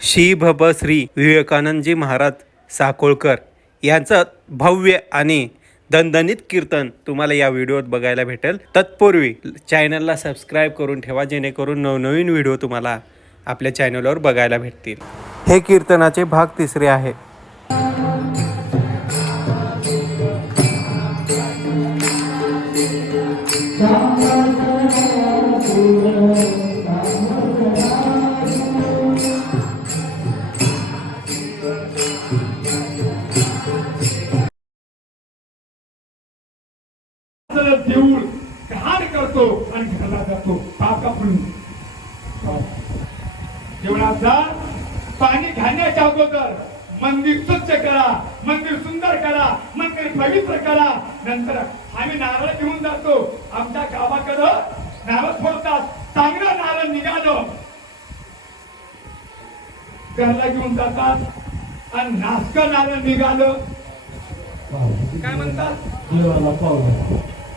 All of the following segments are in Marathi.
श्री भबश्री विवेकानंदजी महाराज साकोळकर यांचं भव्य आणि दणदणीत कीर्तन तुम्हाला या व्हिडिओत बघायला भेटेल. तत्पूर्वी चॅनलला सबस्क्राईब करून ठेवा, जेणेकरून नवनवीन व्हिडिओ तुम्हाला आपल्या चॅनलवर बघायला भेटतील. हे कीर्तनाचे भाग 3 आहे. देऊळ घाण करतो आणि घराला जातो पापाकडून. देवळात जा, पाणी घालण्याच्या अगोदर मंदिर स्वच्छ करा, मंदिर सुंदर करा, मंदिर पवित्र करा. नंतर आम्ही नारळ घेऊन जातो. आमच्या गावाकडं नारळ फोडतात. चांगलं नारळ निघालं घरला घेऊन जातात आणि नासकं नारळ निघालं काय म्हणतात, देवाला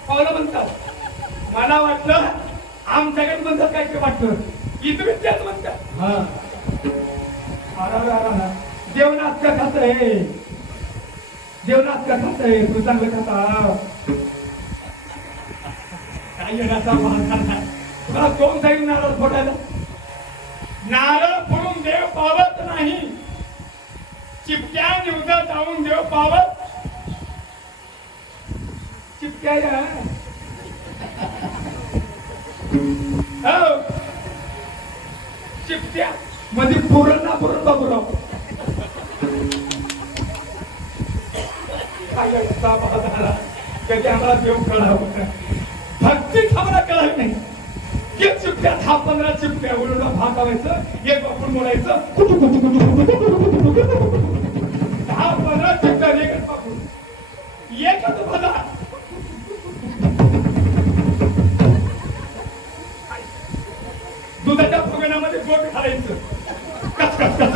पावलं म्हणतात. मला वाटलं आमच्याकडे म्हणतात काय ते वाटलं, इथं तेच म्हणतात. जेवणात कथाच आहे, जेवणात कथाच आहे. तू चांगलं कथा काय येण्याचा तुला कोण जाईल नारळ फोडायला? नारळ फोडून देव पावत नाही. चिपक्या निवडत जाऊन देव पावत चिपक्या चिपक्या मध्ये पुरण ना पुरण बाबूराव आम्हाला देव कळावं, भक्तीच आम्हाला कळावी नाही. चिपक्या 10-15 चिपक्या उलटा भात लावायचं, एक बापून बोलायचं, 10-15 चिपक्या एकच बापून एकच भाजा. दुधाच्या फुगण्यामध्ये बोट घालायचं, कच कच कच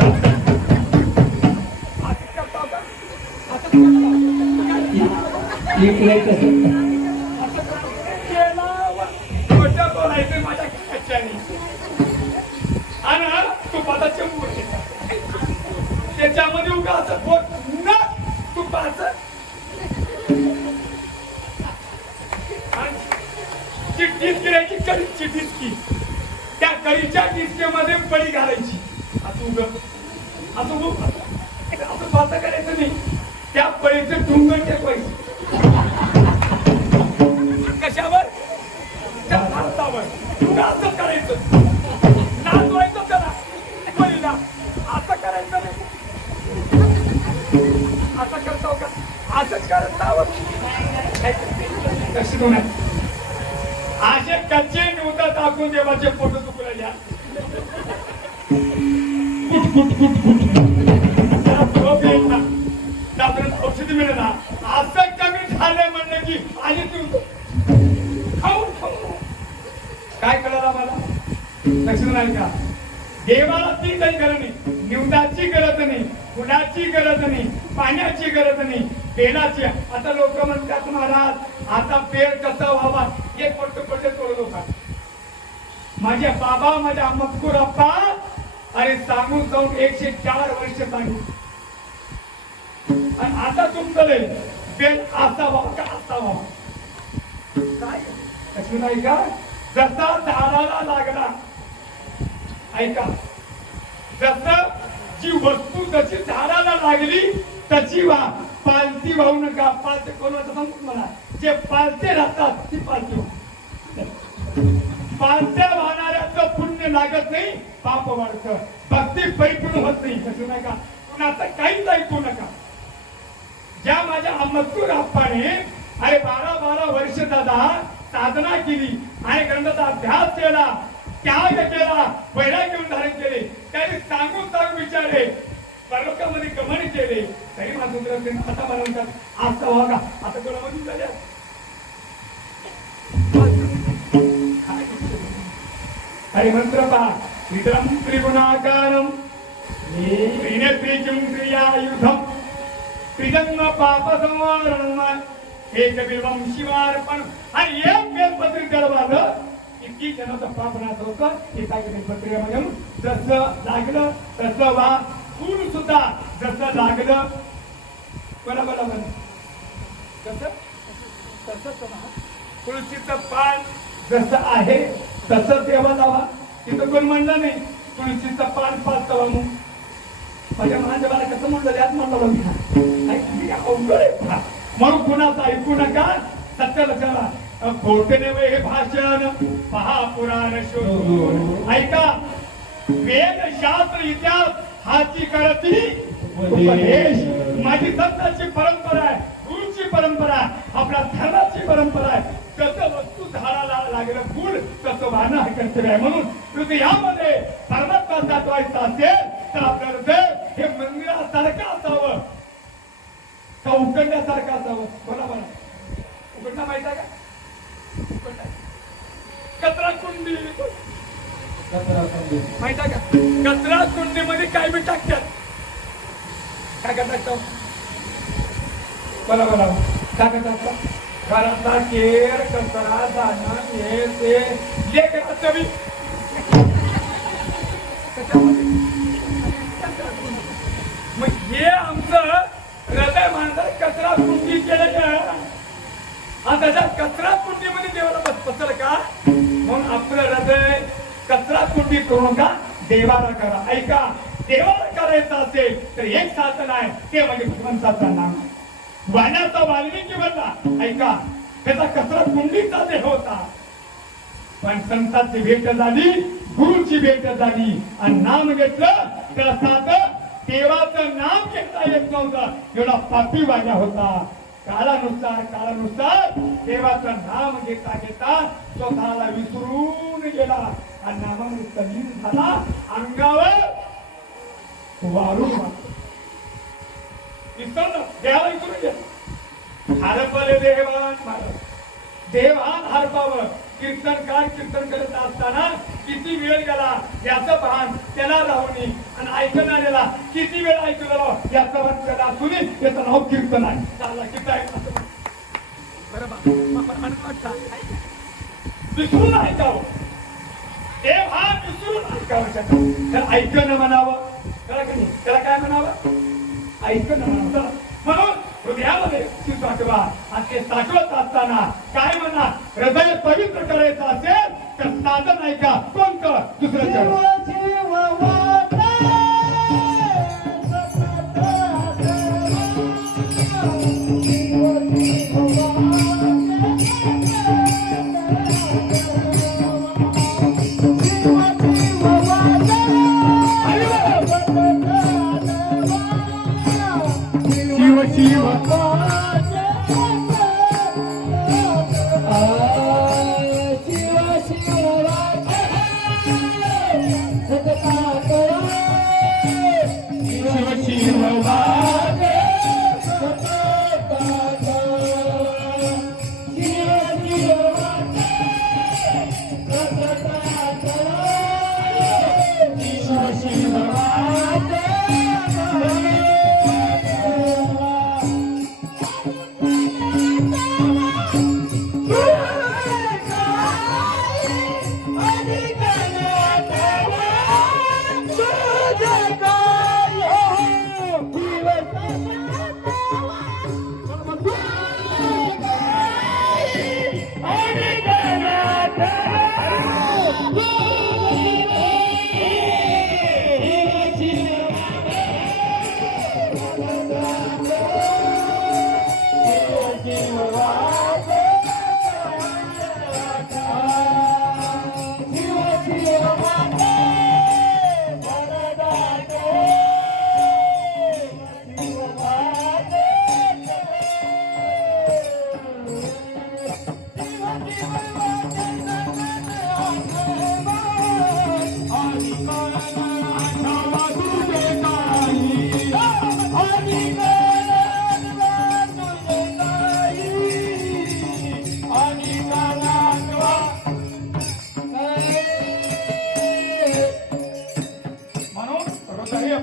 बोलायचं माझ्या कच्च्याने आणि तुपाचा चेंबूर त्याच्यामध्ये उगा असं बोट न तुपाचं चिठ्ठीच गिरायची, कधीच चिठ्ठीच की त्या कळीच्या डिस्केमध्ये पळी घालायची. असं पाहता करायचं नाही, त्या पळीचं ढुंगण टेकवायचं. कशावर? त्या हातावर. असं करायचं, नाचवायचं त्याला पळीला. असं करायचं नाही, असं करताव का? असं करताव कशी दोन असे कच्चे निवडा टाकून देवाचे फोटो चुकलेल्या औषधी मिळेल ना. असं कमी झालंय म्हणलं की आणि तू खाऊन खाऊ काय कळलं आम्हाला? लक्षात नाही का? देवाला ती काही गरज नाही, निवदाची गरज नाही, फुलाची गरज नाही, पाण्याची गरज नाही, पेलाची. आता लोक म्हणतात महाराज आता पेल कसा व्हावा एक पट्ट तोडलो का? माझ्या बाबा माझ्या मजकूर अप्पा अरे सांगून जाऊन 104 वर्ष सांगू आणि आता तुमचं पेल असा व्हावा का असा व्हावा काय लक्ष्मी नाही का? जसा झाडाला लागला ऐका, जस जी वस्तू जशी झाडाला लागली तशी व्हा, पालती वाहू नका. पालते कोणाचं सांगतो मला, जे पालते राहतात ती पालती पालत्या वाहणाऱ्याचं पुण्य लागत नाही, पाप वाढतं, भक्ती परिपूर्ण होत नाही. कसं नाही का? कुणाचं काहीच ऐकू नका. ज्या माझ्या मजकूर आप्पाने अरे 12 वर्ष दादा साधना केली आणि ग्रंथाचा अभ्यास केला, त्याग केला, वैराग्य धारण केले, त्याने सांगून विचारले, परलोकामध्ये गमन केले, तरी माझं आता मला म्हणतात आता बघा आता कोणामधून झाल्या हरे मंत्र पहा. विक्रम त्रिगुणाकारम त्रिनेत्रीजं क्रियायुधम त्रिजन्म पाप संवारणम एक बिल्वम शिवार्पण. आणि एक बेलपत्री दरवाज इतकी जनाचं पापनाच होतं की काय केलं पत्रिकेमध्ये जसं लागलं तसं वा फूल सुद्धा जसं लागलं बला बला बला कसं तसं तुळशीचं पान जसं आहे तसं देवा लावा तिथं कोण म्हणलं नाही तुळशीचं पान पाचवा म्हणून माझ्या महादेवाला कसं म्हणलं त्यात म्हणलं म्हणून कुणाचं ऐकू नका सत्य लक्षाला खोटणे हे भाषण पहा पुराण शोधून ऐका वेद शास्त्र इतिहास हाची करती उपदेश माझी संतांची परंपरा आहे गुरुची परंपरा आहे आपल्या धर्माची परंपरा आहे कसं वस्तू झाडाला लागलं फूल तसं वाहन हे कर्तव्य आहे म्हणून हृदयामध्ये परमात्मा साठवायचा असेल तर आपलं हृदय हे मंदिरासारखं असावं का उकडण्यासारखं असावं बोला बोला उकडणं माहित आहे का कचरा कुंडी माहित आहे का कचरा कुंडीमध्ये काय बी टाकतात काय टाकतात बोला बोला काय टाकतात घराचा केर कचरा दाणं हे ते लेकराचं बी मग हे आमचं हृदय माणसाला कचरा कुंडी केलं आणि त्याच्या कचरा कुंडीमध्ये देवाला बसलं का म्हणून आपलं हृदय कचरा कुंडी करू नका देवाला करा ऐका देवाला करायचं असेल तर एक साधन आहे ते म्हणजे भगवंताचं नाम वाण्याचा वाल्मिकी बनला ऐका त्याचा कचरा कुंडीचा देह होता पण संतांची भेट झाली गुरुची भेट झाली आणि नाम घेतलं त्याला साधं देवाचं नाम घेता येत नव्हतं एवढा पापी वाजा होता काळानुसार देवाचं नाम घेता घेता स्वतःला विसरून गेला आणि नामामध्ये तल्लीन झाला अंगावर वाळून विसरलं देवाला विसरून गेला हरपले देवान हरपावं कीर्तनकार कीर्तन करत असताना किती वेळ गेला याचं भान त्याला राहुनी आणि ऐकणाऱ्याला किती वेळ ऐकलं याचं भान त्याला असूनही त्याचं नाव कीर्तन आहे त्याला किती ऐकलं विसरून ऐकावं देव हा विसरून ऐकावं त्याला ऐकणं म्हणावं त्याला की नाही त्याला काय म्हणावं ऐकणं म्हणावं म्हणून हृदयामध्ये साठवा आणि ते साठवत असताना काय म्हणा हृदय पवित्र करायचं असेल तर साधन ऐका कोणतं दुसरं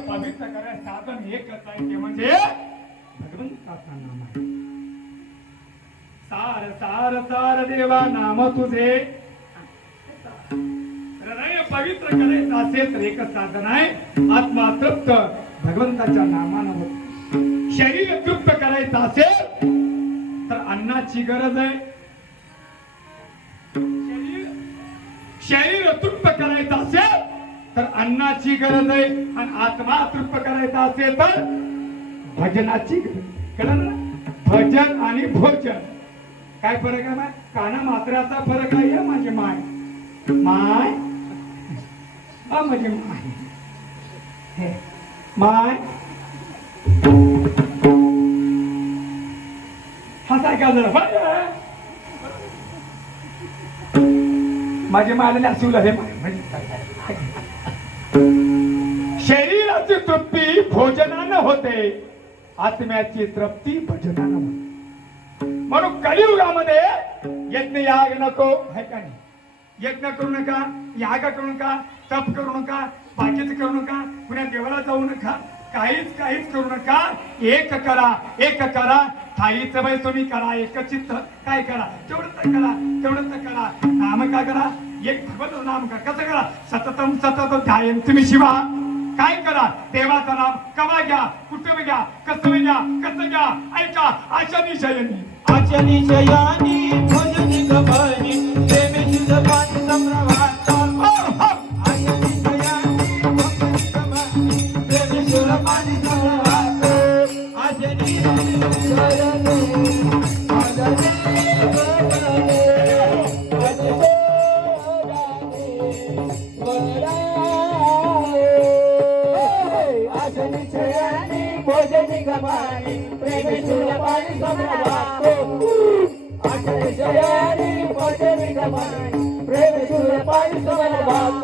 पवित्र करायचं साधन एकच आहे ते म्हणजे भगवंताचं नाम आहे सार सार सार देवा नाम तुझे हृदय पवित्र करायचं असेल तर एकच साधन आहे, आत्मा तृप्त भगवंताच्या नामानं होत. शरीर तृप्त करायचं असेल तर अन्नाची गरज आहे. शरीर तृप्त करायचं असेल तर अन्नाची गरज आहे, आणि आत्मा तृप्त करायचा असेल तर भजनाची गरज. कळलं ना? भजन आणि भोजन काय फरक आहे? काना मात्राचा फरक आहे. माझे माय माय म्हणजे माय हे माय हसाय का जरा माझे मायला असूल हे माय म्हणजे शरीराची तृप्ती भोजनानं होते, आत्म्याची तृप्ती भजनानं होते. म्हणून कलियुगामध्ये यज्ञ याग नको है का नाही? यज्ञ करू नका, याग करू नका, तप करू नका, बाकीच करू नका, पुण्या देवाला जाऊ नका, काहीच करू नका. एक करा ठाईच बाई तुम्ही करा, एकचित्त काय करा, तेवढंच करा. नाम काय करा? एक भगवत नाम करा. कसं करा? सतत ध्यान तुम्ही शिवा. काय करा? देवाचं नाम कवा घ्या, कुठं घ्या, कसं घ्या, ऐका. आशनी शयनी भोजनी गभनी प्रेमे शुद्ध पाणी संभ्रमात. आशनी शयनी भोजनी गभनी प्रेमे शुद्ध पाणी संभ्रमात. आशनी शयनी भोजनी भोजनी गभनी प्रेमे शुद्ध पाणी संभ्रमात. शयानी भोजनी गभनी प्रेमे शुद्ध पाणी संभ्रमात.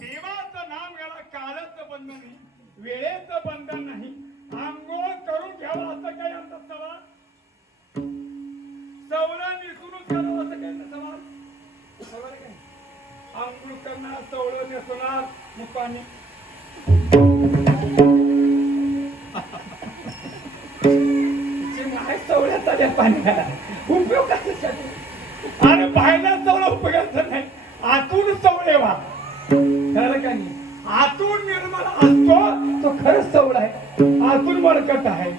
देवाचं नाम घ्यायला काळाचं बंधन नाही, वेळेचं बंधन नाही. आंघोळ करून घ्यावं असं काही आमचा सवाल, सवला निसूनच करावं असं काही सवाल. आंघोळ करणार, सवळं नेसणार, मुकानी सवळ्यात आल्या पाण्याला उपयोग कशासाठी? आणि बाहेरला सवळं उपयोगाचं नाही, आतून सवळे व्हा. खरं का नाही? आतून निर्मळ असतो तो खरंच सवळ आहे, आतून मळकट आहे.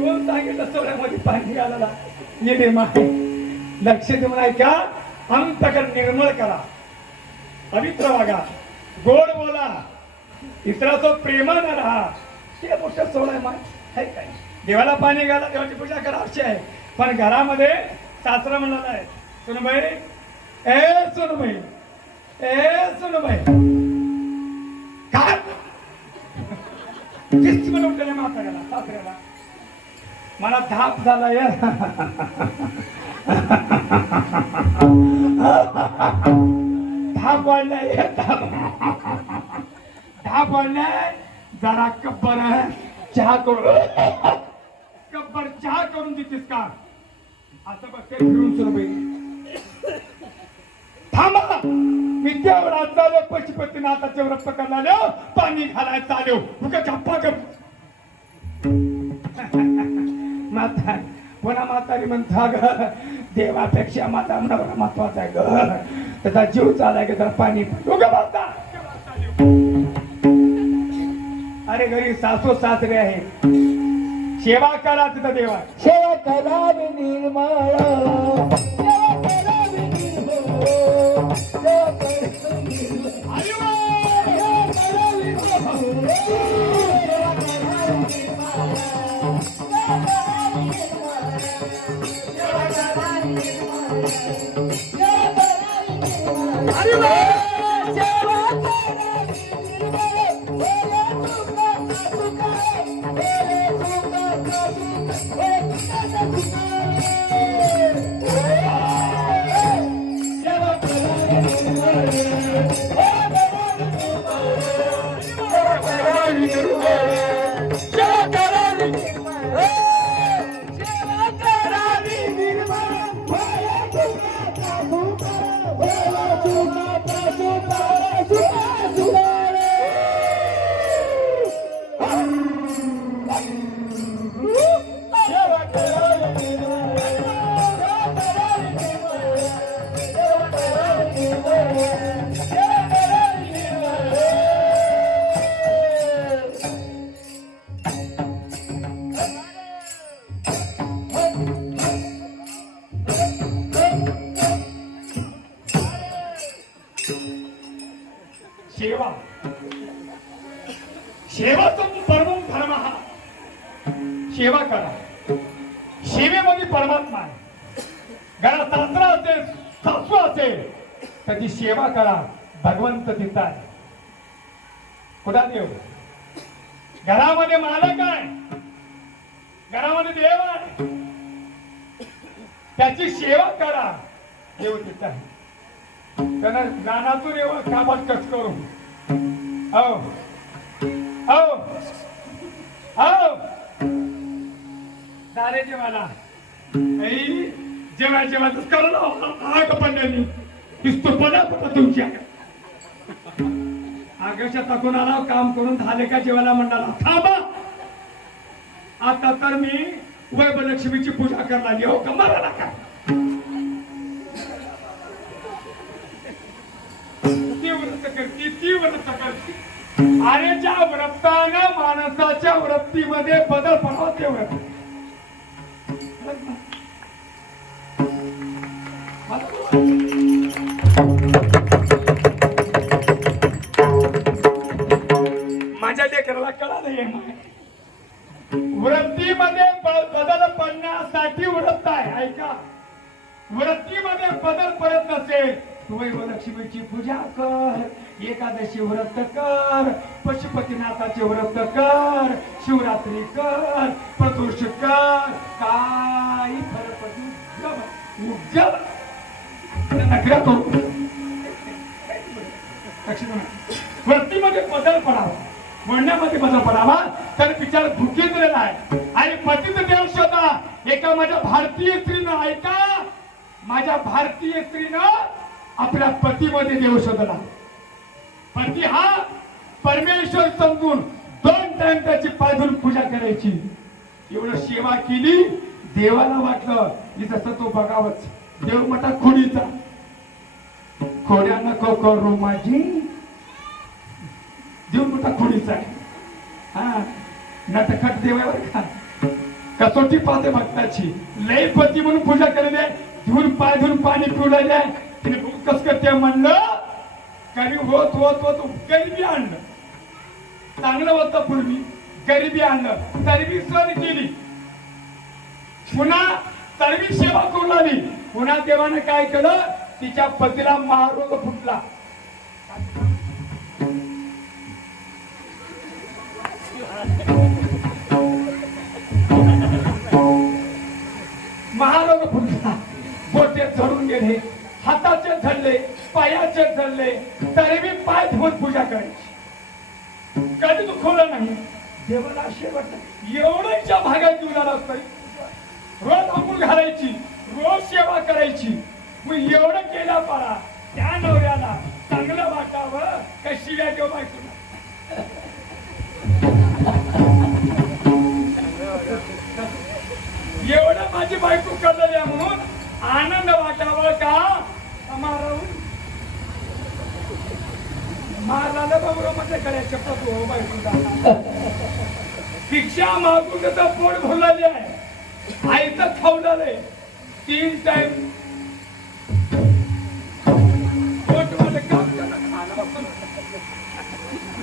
कोण सांगितलं सवळ्यामध्ये पाणी घालायला? येणे माय लक्ष देऊन ऐका. अंतकरण निर्मळ करा, पवित्र वागा, गोड बोला, इतराचं प्रेमानं राहा. हे मोठं सवळ आहे माय, आहे काय? देवाला पाणी घाला, देवाची पूजा करा अशी आहे. पण घरामध्ये सासरा म्हणाला आहे, सुनबाई काय किस्त बनवून त्याने म्हाताऱ्याला सासऱ्याला मला धाप झाला या धाप वाढलाय, धाप वाढलाय. जरा कब्बर चहा करून देतेस का असं बघते फिरून सुनबाई. थांबा, मी देवळात चालू, पशुपतीनाथाचे व्रत करायला पाणी घालायला चालू. उगा गप्पा माता पुन्हा म्हातारी म्हणता ग देवापेक्षा माझा नवरा महत्वाचा आहे ग, त्याचा जीव चालाय ग, जरा पाणी उगा बाबा. अरे घरी सासू सासरे आहे, सेवा करा तिथं देवा. सेवा करा निर्मळ, सेवा सेवाचा परम धर्म हा सेवा करा. सेवेमध्ये परमात्मा आहे. घरात सासरा असेल सासू असेल तर ती सेवा करा. भगवंत तिथं आहे. कुठा देव? घरामध्ये मालक आहे, घरामध्ये देव आहे. त्याची सेवा करा. देव तिथं आहे. त्यांना गाण्यातून येऊ कामात कच करू. हो हो हो झाले जेवायला जेव्हा जेव्हाच करू हा कपड्यांनी दिसतो पदा तुमच्या आकाशात टाकून आला. काम करून झाले का जेवायला म्हणणारा थांबा. आता तर मी वैभलक्ष्मीची पूजा करणार. हो का मला का ती व्रत करते, ती व्रत करते. अरे ज्या व्रतानं माणसाच्या वृत्तीमध्ये बदल पडावा ते व्रत. माझ्या लेकराला कळालं हे वृत्तीमध्ये बदल पडण्यासाठी व्रत आहे. ऐका, वृत्तीमध्ये बदल पडत नसेल वैभलक्ष्मीची पूजा कर, एकादशी व्रत कर, पशुपतीनाथाचे व्रत कर, शिवरात्री कर, प्रदोष कर, काही फरक पडत वृत्तीमध्ये बदल पडावा, म्हणण्यामध्ये बदल पडावा. तर विचार भुकेंद्रेला आहे. आणि पतीचं देव शोधा. एका माझ्या भारतीय स्त्रीनं, ऐका, माझ्या भारतीय स्त्रीनं आपल्या पतीमध्ये देव शोधला. पती हा परमेश्वर समजून 2 टाइम त्याची पायधून पूजा करायची. एवढं सेवा केली. देवाला वाटलं की जसं तो बघावच. देव मोठा खोडीचा. खोड्या नको करू माझी. देव मोठा खोडीचा आहे. हा नटखट देवावर का कसोटी पाहते भक्ताची. लय पती म्हणून पूजा केलेली आहे. धुवून पाय धुवून पाणी पिवलेले आहे. तिने कस करते म्हणलं करी होत होत होत गरिबी आणलं. चांगलं होतं पूर्वी, गरिबी आणलं. तरी सण केली. पुन्हा तरी सेवा करू लागली. पुन्हा देवाने काय केलं, तिच्या पतीला महारोग फुटला. महारोग फुटला. बोटे झडून गेले, हाताचे झडले, पायाचे झडले. तरी मी पाय धुवून पूजा करायची. कधी दुखवलं नाही. देवाला शेवट एवढ्याच्या भागात जीव झाला असतं. रोज अंघोळ घालायची, रोज सेवा करायची. मग एवढं केल्या पारा त्या नवऱ्याला चांगलं वाटावं का शिव्या देव बायकोला. एवढं माझी बायको करलेली आहे म्हणून आनंद वाटावा का मारला बाबूराव मध्ये करायचं प्रभू हो बायकोला. भिक्षा मागून त्याचा पोट भरलेले आहे. आईचं खावलेलं आहे. 3 टाइम पोटवाले काम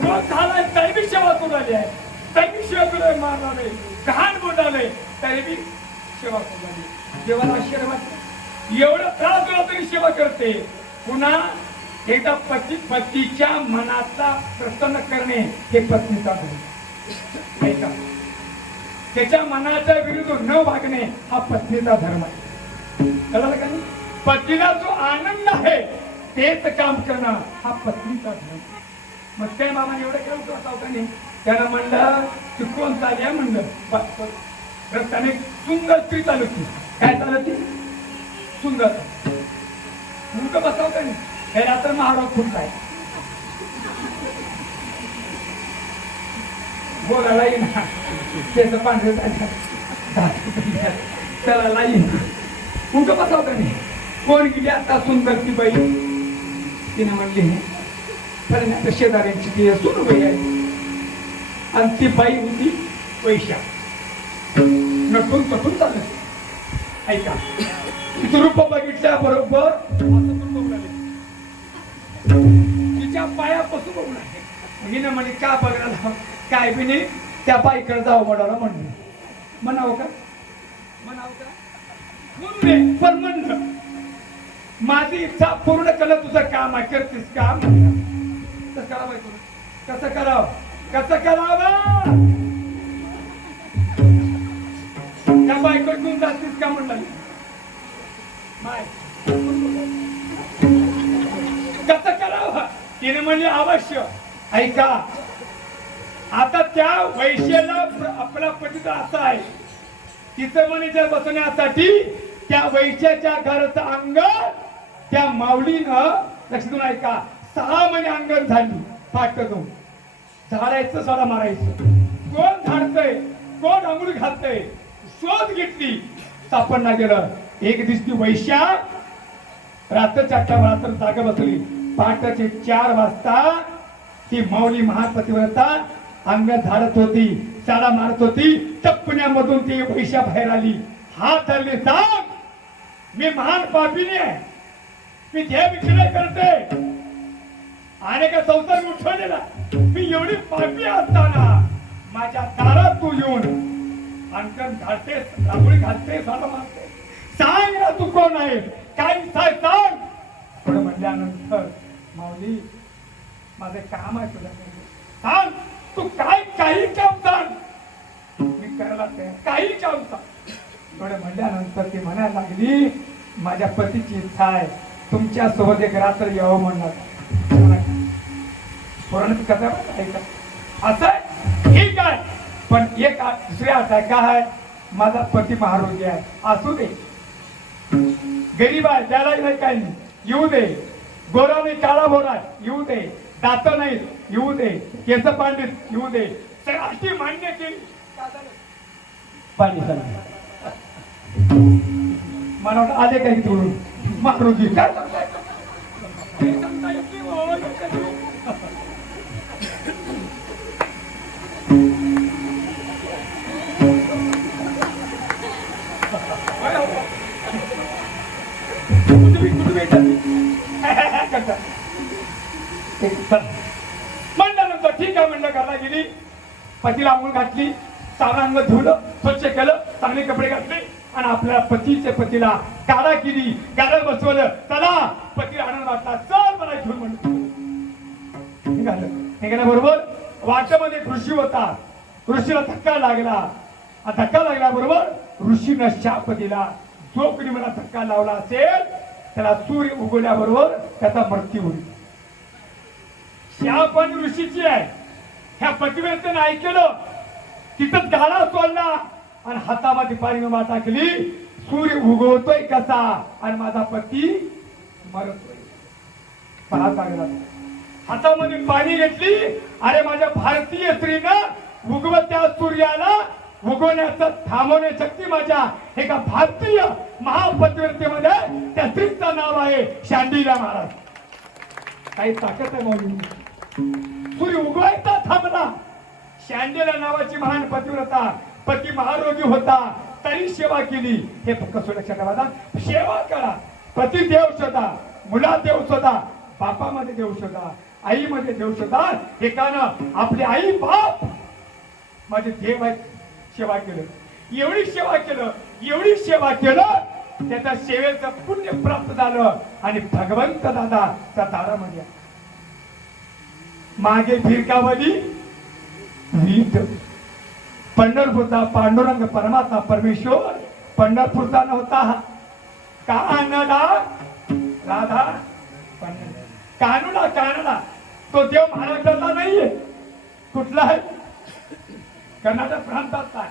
रोज झालाय. तरी बी सेवा करून आली आहे. तरी बी सेवा करून मारला नाही. घाण बोलाले तरी बी सेवा करून आली. देवाला आशीर्वाद. एवढा त्रास झाला तरी सेवा करते. पुन्हा एकदा पतीच्या मनाचा प्रसन्न करणे हे पत्नीचा धर्म. ऐका, त्याच्या मनाच्या विरुद्ध न वागणे हा पत्नीचा धर्म आहे. कळलं का नाही? पतीला जो आनंद आहे तेच काम करणं हा पत्नीचा धर्म. मग त्या मामाने एवढं केलं होतं नाही. त्याला म्हणलं तू कोण चालली आहे म्हणलं. रस्त्याने सुंदर स्त्री चालू होती. काय चालत ती सुंदर मुलं बसवता नाही. हे रात्र महाराज खूप काय बोलायला येईन. त्याचं पांढरे त्याला येईन. मुलं बसवता नाही. कोण गेली आता सुंदर ती बाई. तिने म्हणली तर शेजाऱ्यांची ती सुरू बाई आहे. आणि ती बाई होती पैशा. नटून तटून चालत. ऐका, तिचं रूप बघितल्या बरोबर तिच्या पायापासून बघून आहे. हिनं म्हणे का बघायला काय बी नाही, त्या बाईकडे जावं म्हणाला म्हणले. म्हणावं का म्हणू दे, पण म्हणलं माझी इच्छा पूर्ण केलं तुझं काम आहे, करतेस काम कसं करावं, कसं करावं, कसं करावं. त्या बायको घेऊन जातीस का म्हणलं. माय कसं करावं तिने म्हणले अवश्य. ऐका आता त्या वैश्याला आपला पतीचा असा आहे, तिचं मनीच्या बसवण्यासाठी त्या वैश्याच्या घराचं अंगण त्या माऊलीनं लक्षात ऐका 6 महिने अंगण झाली. पाठ जाऊन झाडायचं सडा मारायचं, कोण झाडतय कोण अंघोळ घालतय शोध घेतली, सापडला गेलं. एक दिवशी वैश्या रात्रच्या 8 रात्र जागा बसली. पहाटेचे 4 वाजता ती माऊली महापतिव्रता अंगण झाडत होती, साडा मारत होती. टप्पण्यामधून ती वैश्या बाहेर आली. हात धरले, सांग मी महान पापीने आहे, मी ध्येय विचार करते आणि का संसार उठवलेला, मी एवढी पापी असताना माझ्या दारात तू येऊन अंकन घालतेस, रांगोळी घालतेस, साडा मारते. सांग ना तू कोण आहे, काय सांग. थोडं म्हणल्यानंतर माऊली माझं काम आहे तुला, सांग तू काय काही काम सांग, मी करायला तयार, काही काम सांग. थोडं म्हणल्यानंतर ती म्हणायला लागली माझ्या पतीची इच्छा आहे तुमच्या सोबत एक रात्र यावं म्हणणार. पुराणाची कथा आहे का असं आहे, ठीक आहे, पण एक दुसऱ्या अर्थ आहे काय, माझा पती महारोगी आहे, असू दे, गरीब आहे त्याला नाही काही नाही, येऊ दे, गोरा नाही काळा भोरा येऊ दे, दात नाही येऊ दे, केस पांडित येऊ दे, सगळी मान्य केली. पाणी सांग मला वाटतं आले काही तोडून महारोगी काय म्हणल्यानंतर ठीक आहे म्हणलं, घरला गेली, पतीला आंघोळ घातली, सारा अंग धुवलं, स्वच्छ केलं, चांगले कपडे घातले आणि आपल्या पतीला काढा केली, गाड्यात बसवलं. चला पतीला आनंद वाटला, चल मला घेऊन म्हणतो निघाल्याबरोबर वाटेमध्ये एक ऋषी होता. ऋषीला धक्का लागला, धक्का लागल्याबरोबर ऋषीनं शाप दिला, जो कोणी मला धक्का लावला असेल त्याला सूर्य उगवल्याबरोबर त्याचा मृत्यू होईल. शाप पण ऋषीची आहे. ह्या पतिव्रतेनं ऐकलं, तिथं गाडा सोडला आणि हातामध्ये पाणी टाकली. सूर्य उगवतोय कसा आणि माझा पती मरतोय. हातामध्ये पाणी घेतली, अरे माझ्या भारतीय स्त्रीनं उगवत्या सूर्याला उगवण्याचं थांबवण्याची शक्ती माझ्या एका भारतीय महापतिव्रतेमध्ये त्या स्त्रीचं नाव आहे शांडिला महाराज. काही ताकद आहे मौली. सूर्य उगवायचा थांबला. शांडिला नावाची महान पतिव्रता, पती महारोगी होता तरी सेवा केली. हे फक्त लक्षात ठेवा, सेवा करा. पती देव शोधा, मुला देव शोधा, बापामध्ये देव शोधा, आईमध्ये देव शोधा. एकानं आपली आई बाप माझे देव आहेत, सेवा केलं, एवढी सेवा केलं, त्याच्या सेवेचं पुण्य प्राप्त झालं आणि भगवंत दादा त्या दारामध्ये मागे फिरकावली वीट. पंढरपूरचा पांडुरंग परमात्मा परमेश्वर पंढरपूरचा नव्हता, कानडा राधा कानडा तो देव महाराष्ट्राचा नाहीये. कुठला आहे? कर्नाटक प्रांतातला.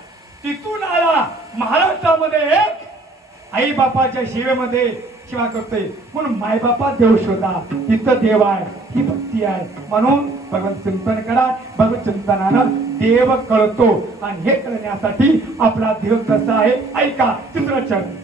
तिथून आला महाराष्ट्रामध्ये एक आई बापाच्या सेवेमध्ये सेवा करतोय. म्हणून मायबापा देव शोधा, तिथं देव आहे, ही भक्ती आहे. म्हणून भगवंत चिंतन करा. भगवत चिंतनानं देव कळतो आणि हे कळण्यासाठी आपला देव कसा आहे ऐका. तिसरं चरण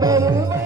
बदलतं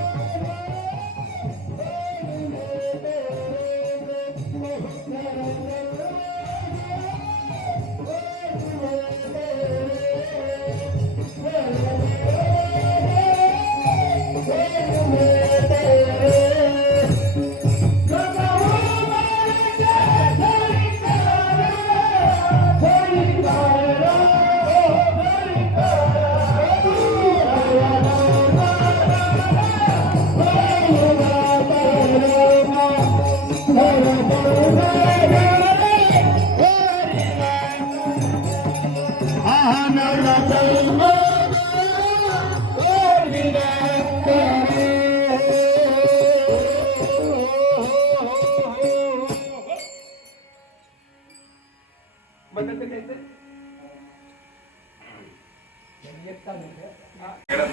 घ्यायचं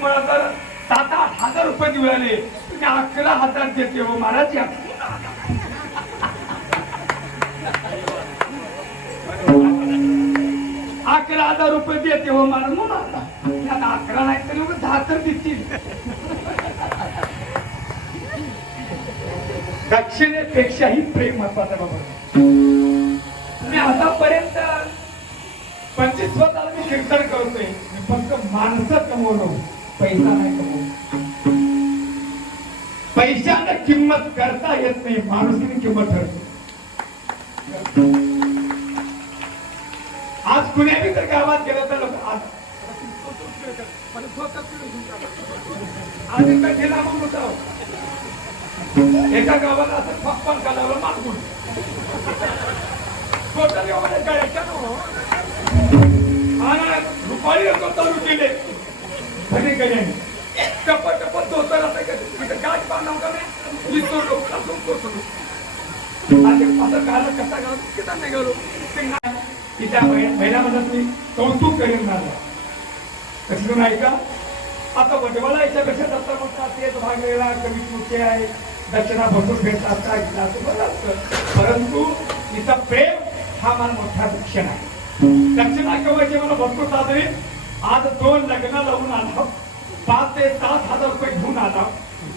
मला तर 7-8 हजार रुपये मिळाले, तुम्ही 11,000 देते हो महाराज. 11,000 रुपये देते हो महाराज. म्हणून आता 11 नाही तरी 10 तर देतील. दक्षिणेपेक्षाही प्रेम महत्वाचं बाबा. मी आतापर्यंत 25 स्वतःला मी कीर्तन करतोय. मी फक्त माणसं कमवलो, पैसा नाही कमवलो. पैशानं किंमत करता येत नाही, माणुसकीने किंमत ठरते. आज कुण्याही तर गावात गेलं तर एका गावाला असं फक्कन काढावं मागून रुपाळी चालू केले धने गड्याने टप टप धोतर असं गाठ बांधव का नाही कसा घालू किती नाही गेलो त्या महिन्यामध्ये मी कौतुक करेन माझं कसं नाही का. आता वडवाला याच्यापेक्षा दत्ता मोठा तेच भाग वेगळा कमी मोठे आहे, दक्षिणा भरपूर भेटतात काय असं बरं असतं. परंतु तिचा प्रेम हा मला मोठा दक्षिण आहे. दक्षिणा केव्हाचे मला भरपूर साजरी. आज 2 लग्न लावून आलो, 5 ते 7 हजार रुपये घेऊन आला.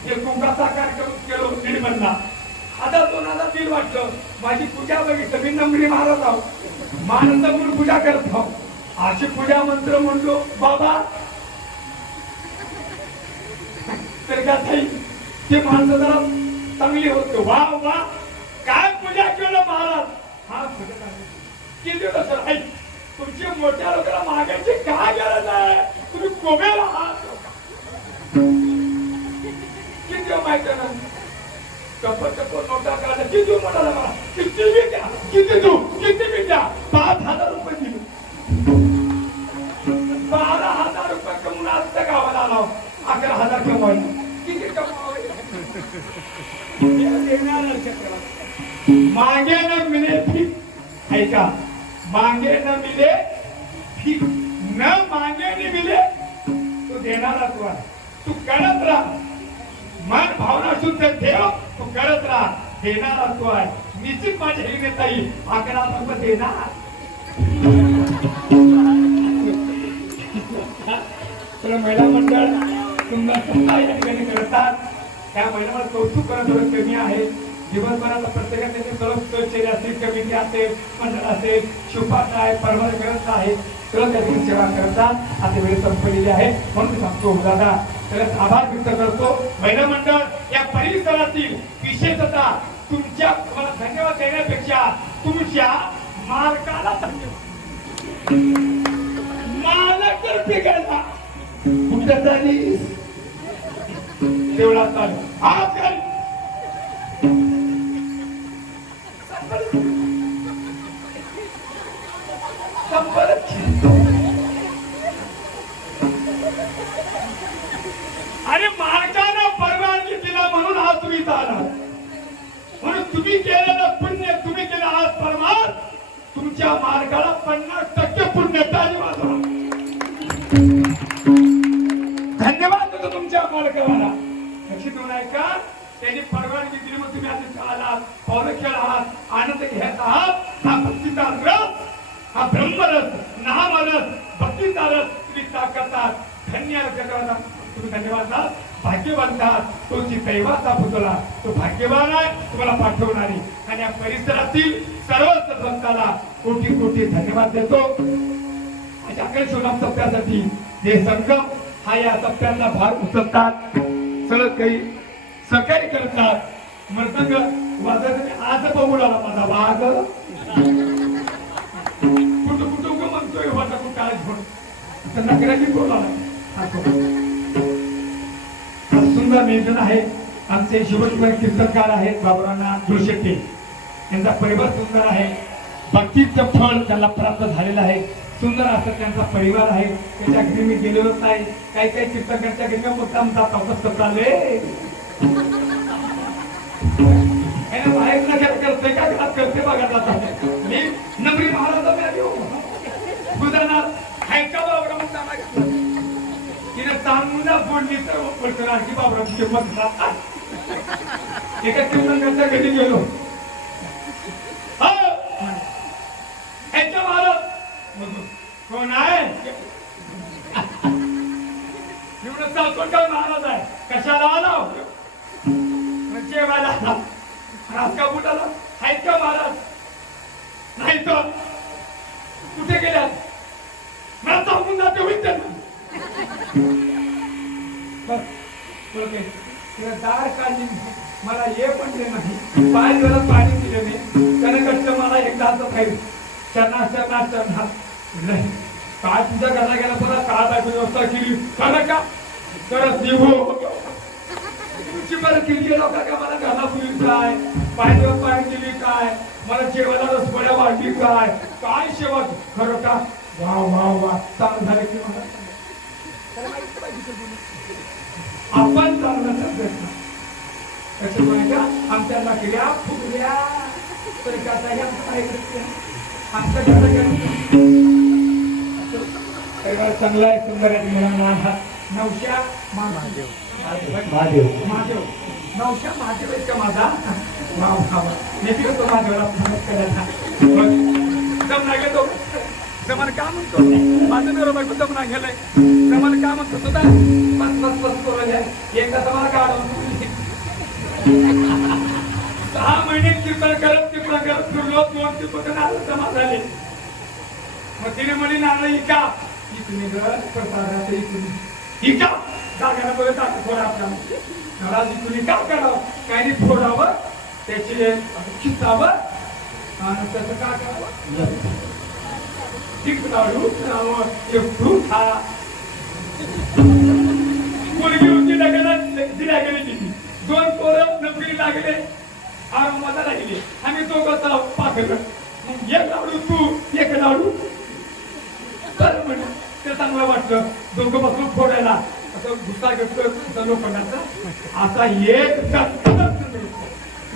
एक कुंकाचा कार्यक्रम केलो निर्मलला. आता 2,000 दिल वाटलं. माझी पूजा बघितलं, मी नमरी महाराज आहो, मानंद म्हणून पूजा करत आहो. अशी पूजा मंत्र म्हणलो बाबा तर का ते माणसं जरा चांगली होते. वा वा काय पूजा केलं महाराज. हा किती सर ऐक, तुमची मोठ्या लोकांना मागायची काय गरज आहे, तुम्ही कोबेल आहात. किती माहिती ना टप्प टप्प नोटा काढला. किती म्हणाला मला किती बी द्या, किती देऊ, किती बी द्या. 5,000 रुपये दिले. 12,000 रुपये कमवून आज त्या गावाला आला. 11,000 कमवायला किती कमवावे. मागे न मिले भीक, ऐका, मागे न मिले भीक, न मागे न मिले तू देणारा तू आहे. तू करत राहा, मन भावना शुद्ध ठेव, तू करत राहा, देणारा तू आहे. निश्चित माझ्या हिनेताई 11,000 रुपये देणार. महिला मंडळ तुम्हाला या ठिकाणी करतात, त्या महिलांना कौतुक करणं थोडं कमी आहे. दिवसभरात प्रत्येकाने चेहरे असतील, कमिटी असेल, मंडळ असेल, शिवपाठ आहे, परवार करत आहे, सगळं त्या ठिकाणी सेवा करतात. आता वेळ संपलेली आहे म्हणून सांगतो दादा सगळ्यात आभार व्यक्त करतो. महिला मंडळ या परिसरातील विशेषतः तुमच्या मला धन्यवाद देण्यापेक्षा तुमच्या मालकाला धन्यवाद. मालक तर पिकायला कुठं झाली तेवढा चालू आज काय अरे मालकानं परवानगी दिला म्हणून आज तुम्ही आला. म्हणून तुम्ही केलेलं पुण्य, तुम्ही केलं आज परमार, तुमच्या मालकाला 50% पुण्य. धन्यवाद देतो तुमच्या मालकाला. लक्षात येऊन ऐका, त्यांनी परवानगी दिली मग तुम्ही आता आलात, पावलं खेळ आहात, आनंद घेत आहात. हा भक्तीचा रस, हा ब्रह्मरस, नामरस, भक्तीचा रस तुम्ही टाकतात. धन्यवाद तुम्ही, धन्यवाद. भाग्यवंतात तोची दैवाचा पुतळा तो भाग्यवान आहे तुम्हाला पाठवणारी आणि या परिसरातील सर्व सदस्यांना कोटी कोटी धन्यवाद देतो. माझ्याकडे सोनाम टप्प्यासाठी जे संगम हा या टप्प्यांना भार उचलतात सगळं काही सहकार्य करतात मृदंग वाजत आज बघूला माझा वाघ कुठं कुठं म्हणतोय वाटा कुठं आज म्हणून नगराची बोलावला सुंदर नियोजन आहे. आमचे शिवस्वर कीर्तनकार आहेत बाबुराव जोशेट्टे यांचा परिवार सुंदर आहे. भक्तीचं फळ त्यांना प्राप्त झालेलं आहे. सुंदर असं त्यांचा परिवार आहे. त्याच्या घरी मी गेलेलोच नाही. काही काही कीर्तनकांच्या घरी मोठा आमचा चौकस करता आले बाहेर न करते का घरात करते बघा जातात. मी नमरी महाराज ऐका बाबरा म्हणून तिने चांगला फोडली तर पडतो आणखी बाबराची किंमत एका कीर्तनकांच्या घरी गेलो महाराज कोण आहे चालतो महाराज आहे कशाला आला जेवायला आज का कुठाला आहेत का महाराज नाही तर कुठे गेल्यात मला सांगून जाते होईल त्यांना दार काढली मला हे पण ते नाही पाय जरा पाणी दिले मी त्याने कटलं मला एकदा खाईल चना चना चना नाही काय तुझ्या घरा गेला बरं काय व्यवस्था केली खरं का करत देऊ तुमची बरं केली लोक का मला घरा पुरी काय पाय पाणी दिली काय मला जेवायला रसवड्या वाढली काय काय सेवा खरं का वा वा वा चांगलं झालं की मला आपण चांगलं प्रयत्न त्याच्यामुळे का आमच्या केल्या फुगल्या तरी का आमच्या चांगला आहे सुंदर आहे मुलांना नवशा महादेव महादेव नवशा महादेव आहे का माझा नेहमी होतो महादेवाला मदत करायला दम नाही घेतो जमान का म्हणतो माझं बरोबर दम नाही गेलंय जमान का म्हणतो सुद्धा बस बस बस करू एकदा तुम्हाला काढून 6 महिने कीर्तन करत फिरलो 2 कीर्तन आलं जमा झाले मग तिने म्हणे नाना इका इकडे प्रसादात इका जागाला बघत थोडा आपला महाराज इकडे का करावं काही नाही फोडावं त्याची खिचावं आणि त्याचं का करावं मुलगी होती दिल्या गेली 2 पोरं नोकरी लागले आरामाला राहिले आम्ही दोघं पाकलं मग एक लाडू तू एक लाडू तर म्हणे ते चांगलं वाटलं दोघं बसून फोडायला असं गुस्सा घेतलं लोखंडाचा आता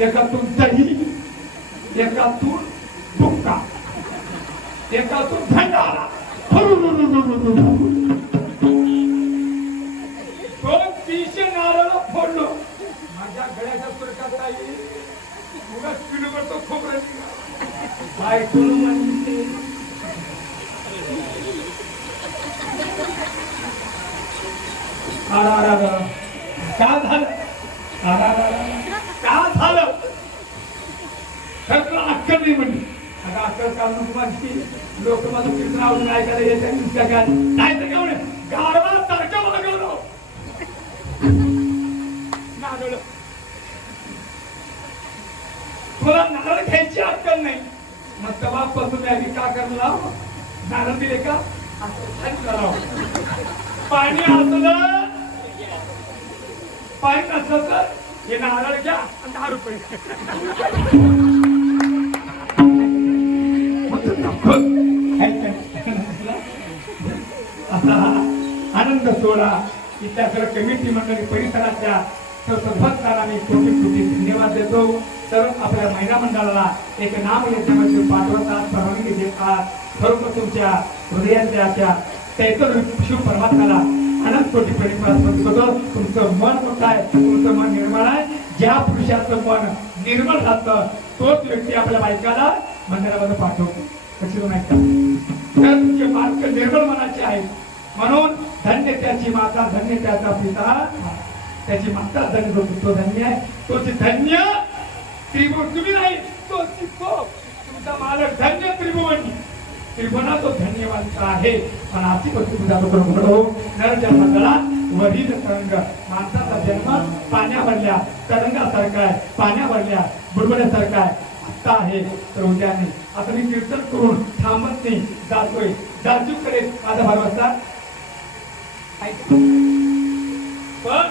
एकातून दही एकातून बुक्का एकातून भंडारा 200 नारळ फोडलो माझ्या गळ्याच्या सुरकात आई उगाच पिढू करतो खोबरं काय करू म्हणजे का झालं का झालं अक्कल नाही म्हणजे आता अक्कल काढून माझी लोक माझं कीर्तन आवडून ऐकायला येत्या नाही तर घेऊन गारवा सारखं मला घेऊन नारळ तुला नारळ घ्यायची अक्कल नाही मग तेव्हापासून मी का करला नारळ दिले का पाणी असलं पाणी नसलं तर हे नारळ घ्या 10 रुपये आनंद सोहळा इथल्या सर्व कमिटी मंडळी परिसराच्या सर्व मी कोटी कोटी धन्यवाद देतो. तर आपल्या महिला मंडळाला एक नाम याच्यामध्ये पाठवतात परवानगी देतात खरोखर तुमच्या हृदयाच्या चैतन्य शिव परमात्म्याला अनंत कोटी परिवार तुमचं मन मोठं आहे तुमचं मन निर्मळ आहे. ज्या पुरुषाचं मन निर्मळ राहतं तोच व्यक्ती आपल्या बायकाला मंदिरामध्ये पाठवतो कशी नाही का तर तुमचे मार्ग निर्मळ मनाचे आहेत म्हणून धन्य त्याची माता धन्य त्याचा पिता त्याची माता धन्य तो धन्य आहे, तोची धन्य त्रिभुवन तुम्ही नाही, तो तुमचा मालक धन्य त्रिभुवनी त्रिभुवना तो धन्यवाद आहे. पण अशी गोष्ट म्हणतो नरजन्मकाळात वरील तरंग माणसाचा जन्म पाण्यावरल्या तरंगासारखा आहे, पाण्यावरल्या बुडबुड्यासारखा आहे आता आहे. तर उद्याने आता मी कीर्तन करून थांबत नाही, जातोय जाजू करेल माझा भाग असतात. पण